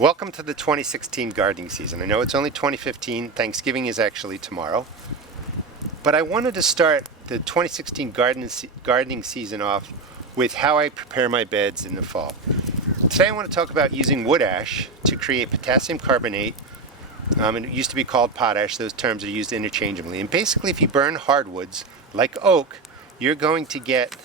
Welcome to the 2016 gardening season. I know it's only 2015, Thanksgiving is actually tomorrow, but I wanted to start the 2016 gardening season off with how I prepare my beds in the fall. Today I want to talk about using wood ash to create potassium carbonate. And it used to be called potash. Those terms are used interchangeably. And basically if you burn hardwoods like oak, you're going to get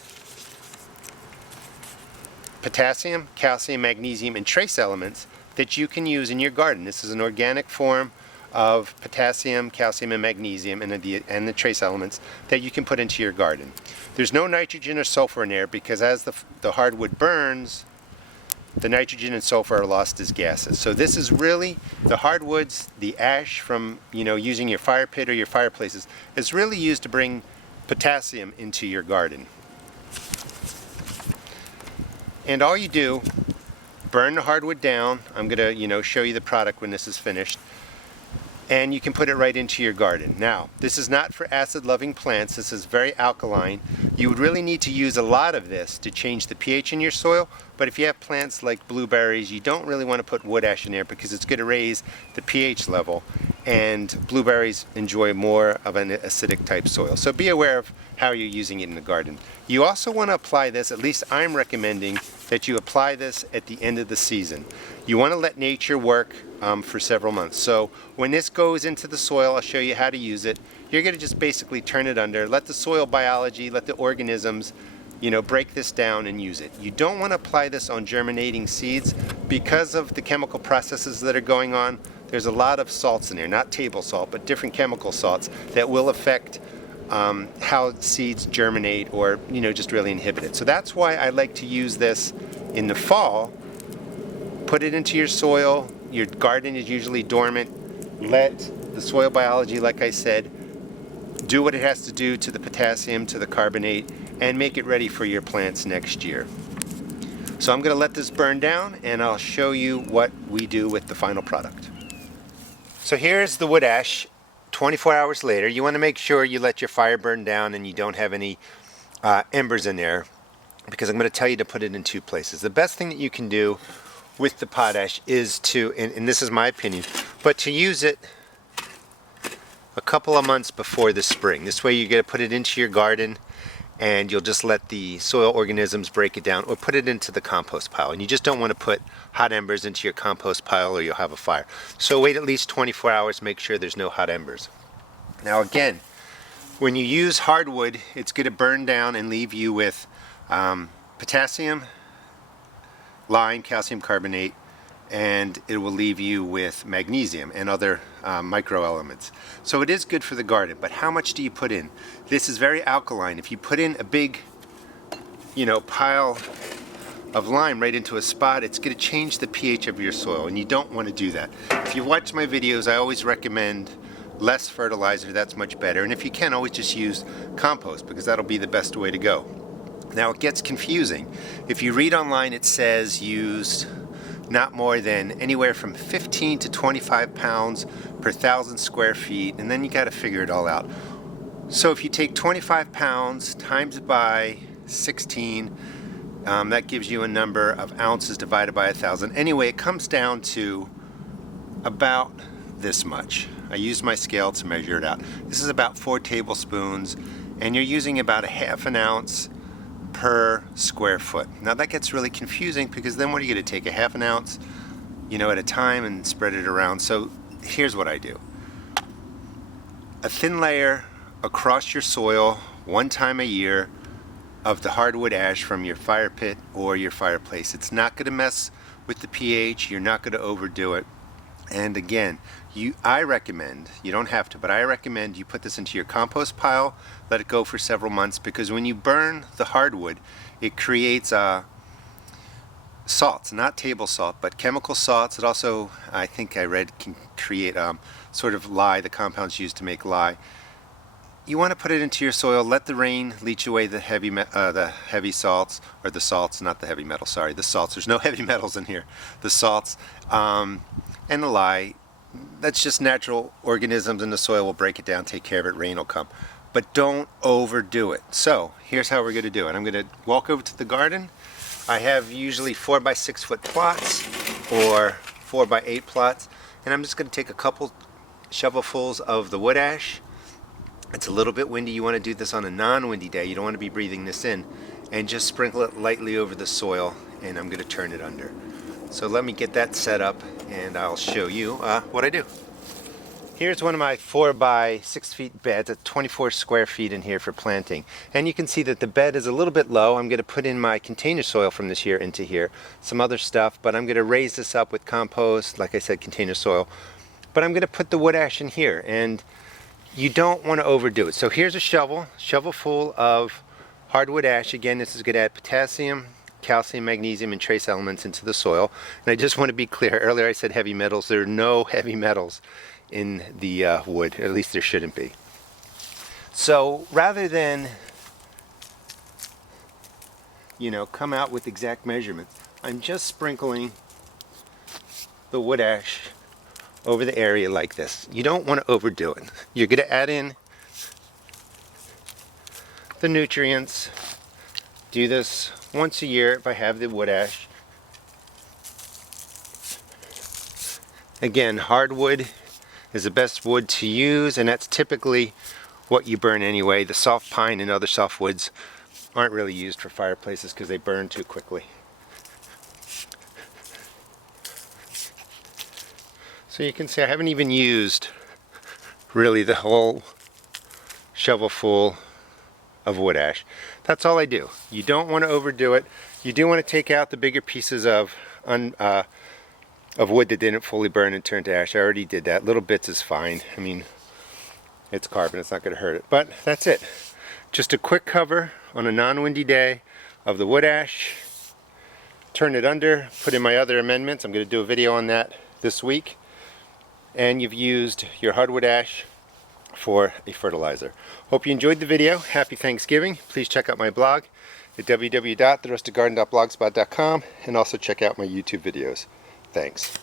potassium, calcium, magnesium, and trace elements that you can use in your garden. This is an organic form of potassium, calcium, and magnesium and the trace elements that you can put into your garden. There's no nitrogen or sulfur in there because as the hardwood burns, the nitrogen and sulfur are lost as gases. So this is really the hardwoods, the ash from using your fire pit or your fireplaces is really used to bring potassium into your garden. And all you do, burn the hardwood down. I'm going to show you the product when this is finished. And you can put it right into your garden. Now, this is not for acid-loving plants. This is very alkaline. You would really need to use a lot of this to change the pH in your soil. But if you have plants like blueberries, you don't really want to put wood ash in there because it's going to raise the pH level. And blueberries enjoy more of an acidic type soil. So be aware of how you're using it in the garden. You also want to apply this, at least I'm recommending that you apply this at the end of the season. You want to let nature work for several months. So when this goes into the soil, I'll show you how to use it. You're going to just basically turn it under, let the soil biology, let the organisms break this down and use it. You don't want to apply this on germinating seeds because of the chemical processes that are going on. There's a lot of salts in there, not table salt, but different chemical salts that will affect how seeds germinate or just really inhibit it. So that's why I like to use this in the fall. Put it into your soil. Your garden is usually dormant. Let the soil biology, like I said, do what it has to do to the potassium, to the carbonate, and make it ready for your plants next year. So I'm going to let this burn down and I'll show you what we do with the final product. So here's the wood ash 24 hours later. You want to make sure you let your fire burn down and you don't have any embers in there, because I'm going to tell you to put it in two places. The best thing that you can do with the potash is to, and this is my opinion, but to use it a couple of months before the spring. This way you're going to put it into your garden and you'll just let the soil organisms break it down, or put it into the compost pile. And you just don't want to put hot embers into your compost pile or you'll have a fire. So wait at least 24 hours, make sure there's no hot embers. Now again, when you use hardwood, it's going to burn down and leave you with potassium, lime, calcium carbonate, and it will leave you with magnesium and other microelements. So it is good for the garden, but how much do you put in? This is very alkaline. If you put in a big pile of lime right into a spot, it's going to change the pH of your soil, and you don't want to do that. If you've watched my videos, I always recommend less fertilizer. That's much better, and if you can, always just use compost, because that'll be the best way to go. Now it gets confusing. If you read online, it says use not more than anywhere from 15 to 25 pounds per 1,000 square feet, and then you got to figure it all out. So if you take 25 pounds times it by 16, that gives you a number of ounces divided by 1,000. Anyway, it comes down to about this much. I used my scale to measure it out. This is about 4 tablespoons, and you're using about a half an ounce per square foot. Now that gets really confusing, because then what are you going to take, a half an ounce at a time and spread it around? So here's what I do. A thin layer across your soil one time a year of the hardwood ash from your fire pit or your fireplace. It's not going to mess with the pH. You're not going to overdo it. And again, I recommend, you don't have to, but I recommend you put this into your compost pile, let it go for several months, because when you burn the hardwood, it creates salts, not table salt, but chemical salts. It also, I think I read, can create sort of lye, the compounds used to make lye. You want to put it into your soil, let the rain leach away the heavy salts, or the salts, not the heavy metal, sorry, the salts. There's no heavy metals in here. The salts and the lye. That's just natural organisms in the soil will break it down, take care of it, rain will come. But don't overdo it. So here's how we're going to do it. I'm going to walk over to the garden. I have usually 4 by 6 foot plots or 4x8 plots, and I'm just going to take a couple shovelfuls of the wood ash. It's a little bit windy. You want to do this on a non-windy day. You don't want to be breathing this in, and just sprinkle it lightly over the soil, and I'm going to turn it under. So let me get that set up and I'll show you what I do. Here's one of my 4x6 feet beds, at 24 square feet in here for planting. And you can see that the bed is a little bit low. I'm going to put in my container soil from this year into here, some other stuff, but I'm going to raise this up with compost, like I said, container soil. But I'm going to put the wood ash in here, and you don't want to overdo it. So here's a shovel full of hardwood ash. Again, this is going to add potassium, calcium, magnesium, and trace elements into the soil. And I just want to be clear, earlier I said heavy metals. There are no heavy metals in the wood, at least there shouldn't be. So rather than, come out with exact measurements, I'm just sprinkling the wood ash over the area like this. You don't want to overdo it. You're going to add in the nutrients. Do this once a year if I have the wood ash. Again, hardwood is the best wood to use, and that's typically what you burn anyway. The soft pine and other softwoods aren't really used for fireplaces because they burn too quickly. So you can see I haven't even used really the whole shovel full of wood ash. That's all I do. You don't want to overdo it. You do want to take out the bigger pieces of wood that didn't fully burn and turn to ash. I already did that. Little bits is fine. I mean, it's carbon, it's not going to hurt it. But that's it. Just a quick cover on a non-windy day of the wood ash. Turn it under, put in my other amendments. I'm going to do a video on that this week. And you've used your hardwood ash for a fertilizer. Hope you enjoyed the video. Happy Thanksgiving. Please check out my blog at www.therustedgarden.blogspot.com, and also check out my YouTube videos. Thanks.